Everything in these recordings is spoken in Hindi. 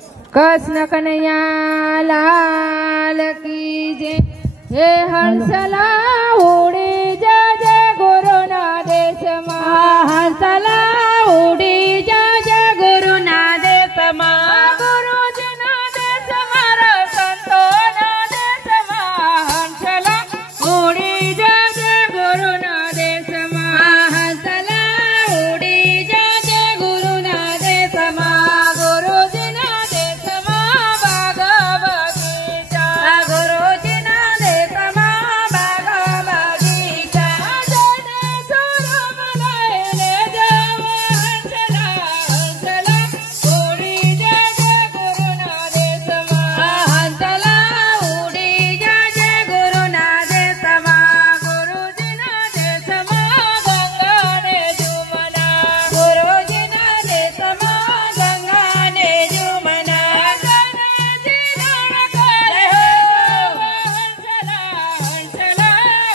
कृष्ण कन्हैया लाल की जय। हे हंसला उड़ी जा जय गुरु ना देश मा। हंसला उड़ी जा जय गुरु ना देश मा। गुरु जी ना देश मारा संतो ना देश मा। हंसला उड़ी जा जय गुरु ना देश मा। हंसला उड़ी जा जय गुरु ना देश मा। गुरु जी ना देश मा भागवत गीता। गुरु जी ना देश मा भागवत गीता। जने सुर मनाए ले जाओ हंसला। हंसला उड़ी जा जय गुरु ना देश मा। हंसला उड़ी जा जय गुरु ना देश मा। गुरु जी ना देश मा गंगा ने जुमना। गुरु जी ना देश मा गंगा ने जुमना। जने जिरण करे हो हंसला। हंसला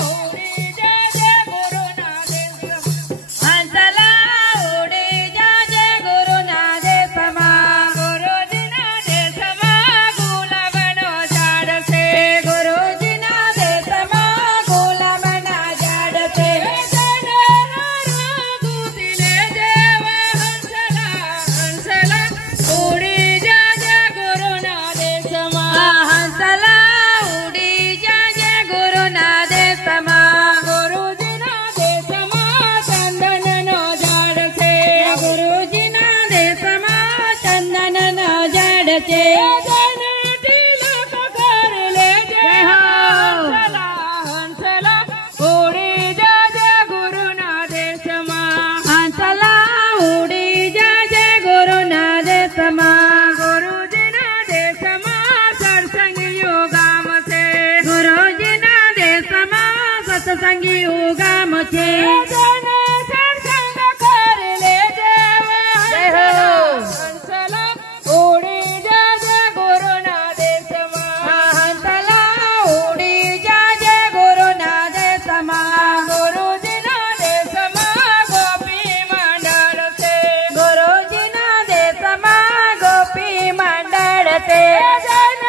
उड़ी जा जय गुरु ना देश मा। हंसला उड़ी जा जय गुरु ना देश मा। गुरु जी ना देश मा गुलाबनो झाड़ से। गुरु जी ना देश मा गुलाबना झाड़ से। जने रघुदिले देव हंसला। हंसला उड़ी जा जय गुरु ना देश मा। हंसला उड़ी जा जय गुरु ना देश मा। गुरु जी ना देश मा चंदन नो झाड़ से। गुरु जी ना देश मा चंदन नो झाड़ से। जने तिलक कर ले जय हंसला। हंसला उड़ी जा जय गुरु ना देश मा। हंसला उड़ी जा जय गुरु ना देश मा। गुरु जी ना देश मा सत्संगी योगाम से। गुरु जी ना देश मा सत्संगी योगाम से। जने सत्संग कर ले जय हंसला उड़ी जा जय गुरु ना देश मा। हंसला उड़ी जा जय गुरु ना देश मा। गुरु जी ना देश मा गोपी मंडल से। गुरु जी ना देश मा गोपी मंडल से। जने